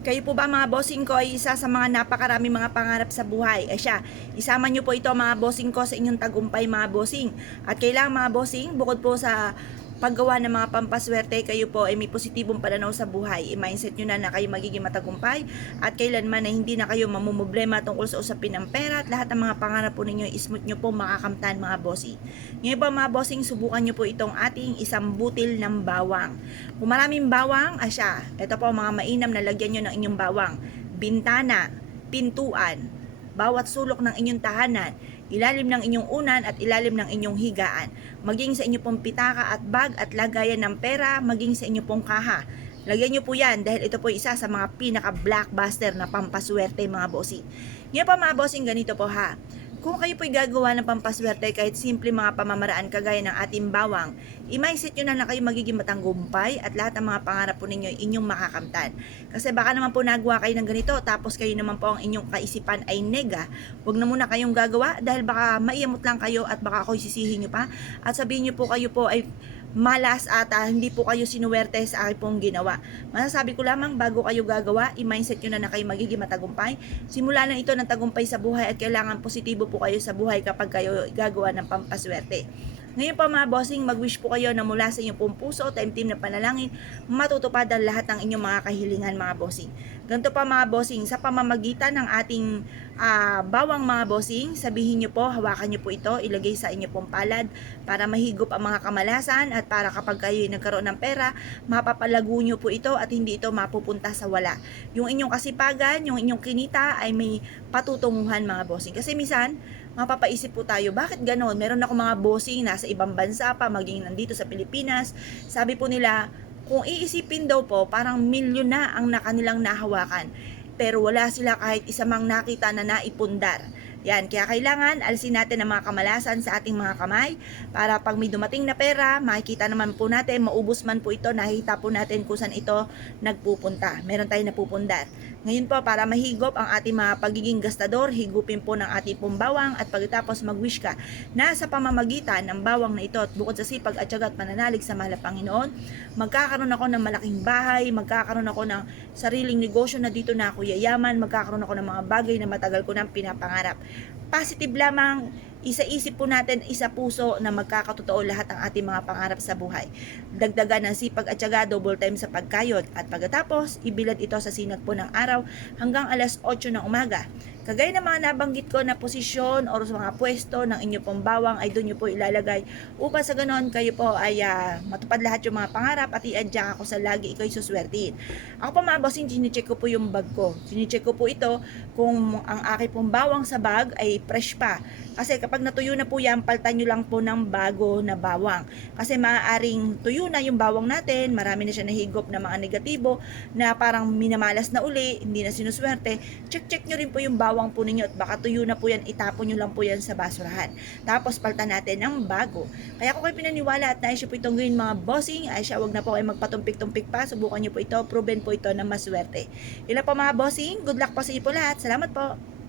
Kayo po ba mga bossing ko ay isa sa mga napakaraming mga pangarap sa buhay? Siya, isama nyo po ito mga bossing ko sa inyong tagumpay mga bossing. At kailangan mga bossing, bukod po sa paggawa ng mga pampaswerte, kayo po ay may positibong pananaw sa buhay. I-mindset nyo na kayo magiging matagumpay at kailanman na hindi na kayo mamumblema tungkol sa usapin ng pera at lahat ng mga pangarap po ninyo, ismooth nyo po makakamtan mga bossing. Ngayon po mga bossing, subukan nyo po itong ating isang butil ng bawang. Kung maraming bawang, asya, ito po mga mainam na lagyan nyo ng inyong bawang. Bintana, pintuan, bawat sulok ng inyong tahanan, ilalim ng inyong unan at ilalim ng inyong higaan, maging sa inyo pong pitaka at bag at lagayan ng pera, maging sa inyo pong kaha. Lagyan nyo po yan dahil ito po isa sa mga pinaka-blockbuster na pampaswerte mga bossing. Ngayon pa mga bossing, ganito po ha. Kung kayo po'y gagawa ng pampaswerte kahit simple mga pamamaraan kagaya ng ating bawang, i-mindset nyo na kayo magiging matanggumpay at lahat ng mga pangarap po ninyo inyong makakamtan. Kasi baka naman po nagawa kayo ng ganito tapos kayo naman po ang inyong kaisipan ay nega. Huwag na muna kayong gagawa dahil baka maiyamot lang kayo at baka ako'y sisihin nyo pa at sabihin nyo po kayo po ay malas at hindi po kayo sinuwerte sa aking pong ginawa. Masasabi ko lamang bago kayo gagawa, i-mindset nyo na kayo magiging matagumpay. Simula na ito ng tagumpay sa buhay at kailangan positibo po kayo sa buhay kapag kayo gagawa ng pampaswerte. Ngayon pa mga bossing, mag-wish po kayo na mula sa inyong pong puso, time-team na panalangin, matutupad ang lahat ng inyong mga kahilingan mga bossing. Ganito pa mga bossing, sa pamamagitan ng ating bawang mga bossing, sabihin nyo po, hawakan nyo po ito, ilagay sa inyo pong palad para mahigop ang mga kamalasan at para kapag kayo nagkaroon ng pera, mapapalago nyo po ito at hindi ito mapupunta sa wala. Yung inyong kasipagan, yung inyong kinita ay may patutunguhan mga bossing. Kasi minsan, mapapaisip po tayo, bakit ganon? Meron ako mga bossing nasa ibang bansa pa, maging nandito sa Pilipinas. Sabi po nila, kung iisipin daw po, parang milyon na ang kanilang nahawakan. Pero wala sila kahit isa mang nakita na naipundar. Yan, kaya kailangan alisin natin ang mga kamalasan sa ating mga kamay para pag may dumating na pera, makikita naman po natin, maubos man po ito, nakikita po natin kung saan ito nagpupunta. Meron tayong napupundar. Ngayon po, para mahigop ang ating mga pagiging gastador, higupin po ng ating pong bawang at pagkatapos mag-wish ka na sa pamamagitan ng bawang na ito at bukod sa sipag at tiyaga at pananalig sa mahal na Panginoon, magkakaroon ako ng malaking bahay, magkakaroon ako ng sariling negosyo na dito na ako yayaman, magkakaroon ako ng mga bagay na matagal ko nang pinapangarap. Positive lamang, isa-isip po natin, isa puso na magkakatotoo lahat ang ating mga pangarap sa buhay. Dagdagan ng sipag at tiyaga, double time sa pagkayod at pagkatapos, ibilad ito sa sinag po ng araw hanggang alas 8 ng umaga. Kagaya ng mga nabanggit ko na posisyon o sa mga pwesto ng inyo pong bawang ay doon nyo po ilalagay upang sa ganon kayo po ay matupad lahat yung mga pangarap at i-adjust ako sa lagi ikaw suswertihin. Ako po mga bossing, sinicheck ko po yung bag ko. Sinicheck ko po ito kung ang aking pong bawang sa bag ay fresh pa. Kasi kapag natuyo na po yan, paltan nyo lang po ng bago na bawang. Kasi maaaring tuyo na yung bawang natin, marami na siya nahigop na mga negatibo na parang minamalas na uli, hindi na sinuswerte. Check nyo rin po yung bawang po ninyo at baka tuyo na po yan, itapon nyo lang po yan sa basurahan. Tapos paltan natin ng bago. Kaya ko kayo pinaniwala at naisip po itong gawin mga bossing, ay siya wag na po kayo magpatumpik-tumpik pa, subukan nyo po ito, proven po ito na maswerte. Yun lang po mga bossing, good luck po sa inyo po lahat. Salamat po.